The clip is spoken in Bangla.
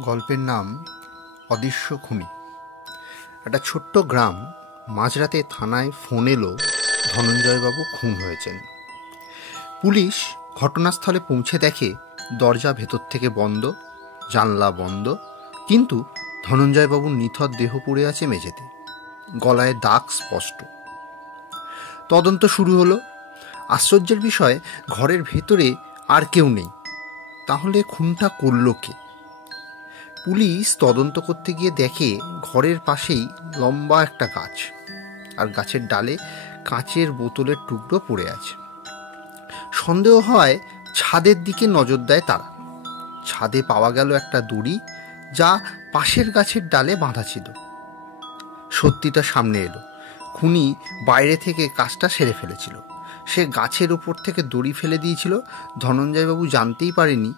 গল্পের নাম অদৃশ্য খুনি। একটা ছোট্ট গ্রাম। মাঝরাতে থানায় ফোন এলো, ধনঞ্জয়বাবু খুন হয়েছেন। পুলিশ ঘটনাস্থলে পৌঁছে দেখে দরজা ভেতর থেকে বন্ধ, জানলা বন্ধ, কিন্তু ধনঞ্জয়বাবুর নিথর দেহ পড়ে আছে মেঝেতে, গলায় দাগ স্পষ্ট। তদন্ত শুরু হলো। আশ্চর্যের বিষয়, ঘরের ভেতরে আর কেউ নেই। তাহলে খুনটা করল কে? পুলিশ তদন্ত করতে গিয়ে দেখে ঘরের পাশেই লম্বা একটা গাছ, আর গাছের ডালে কাঁচের বোতলের টুকরো পড়ে আছে। সন্দেহ হয়, ছাদের দিকে নজর দেয় তারা। ছাদে পাওয়া গেল একটা দড়ি, যা পাশের গাছের ডালে বাঁধা ছিল। সত্যিটা সামনে এলো, খুনি বাইরে থেকে কাজটা সেরে ফেলেছিল। সে গাছের ওপর থেকে দড়ি ফেলে দিয়েছিল। ধনঞ্জয়বাবু জানতেই পারেনি